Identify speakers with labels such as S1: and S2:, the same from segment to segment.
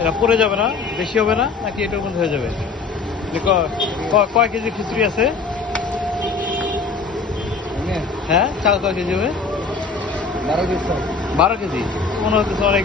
S1: এটা পরে যাবে না? বেশি হবে না? নাকি এটার মধ্যে হয়ে যাবে? কয় কেজি খিচুড়ি আছে? হ্যাঁ? চাল কয় কেজি হবে?
S2: বারো কেজি
S1: বারো কেজি। মনে হচ্ছে অনেক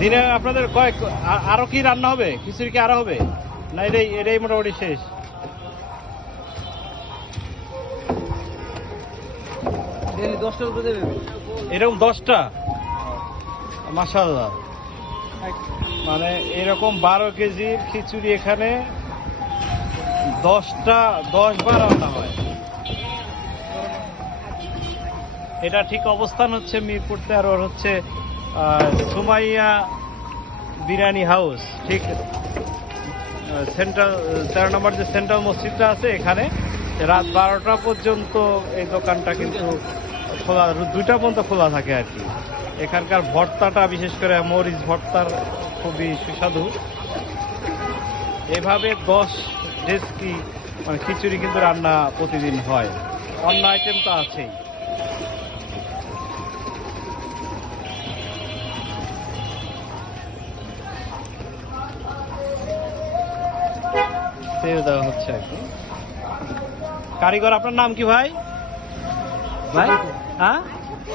S1: দিনে আপনাদের কয়েক আরও কি রান্না হবে? খিচুড়ি কি আরও হবে? না এটাই এটাই মোটামুটি শেষ।
S2: ডেলি দশটার উপরে দেবে?
S1: এরকম দশটা? মাসাল্লাহ মানে এরকম বারো কেজির খিচুড়ি এখানে দশটা দশ বার রান্না হয়। এটা ঠিক অবস্থান হচ্ছে মিরপুর তেরোর হচ্ছে সুমাইয়া বিরিয়ানি হাউস, ঠিক সেন্ট্রাল তেরো নম্বর যে সেন্ট্রাল মসজিদটা আছে এখানে, রাত বারোটা পর্যন্ত এই দোকানটা কিন্তু খোলা, দুইটা পর্যন্ত খোলা থাকে আর কি। এখানকার ভর্তাটা, বিশেষ করে মরিচ ভর্তার, খুবই সুস্বাদু। এভাবে দশ ডেস্কি মানে খিচুড়ি কিন্তু রান্না প্রতিদিন হয়। অন্য আইটেম তো আছেই। ছেড়ে দেওয়া হচ্ছে আর কি। কারিগর আপনার নাম কি ভাই? ভাই? হ্যাঁ?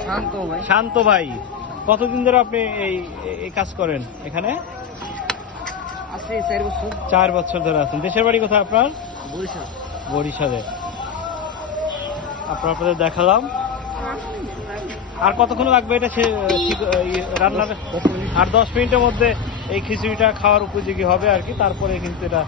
S2: শান্ত ভাই।
S1: শান্ত ভাই। কতদিন ধরে আপনি এই এই কাজ করেন এখানে?
S2: চার বছর।
S1: ধরে আছেন। দেশের বাড়ি কোথায় আপনার?
S2: বরিশাল।
S1: বরিশালে। আপনার আপনাদের দেখালাম। আর কতক্ষণ লাগবে এটা সে রান্নার? আর দশ মিনিটের মধ্যে এই খিচুড়িটা খাওয়ার উপযোগী হবে আর কি। তারপরে কিন্তু এটা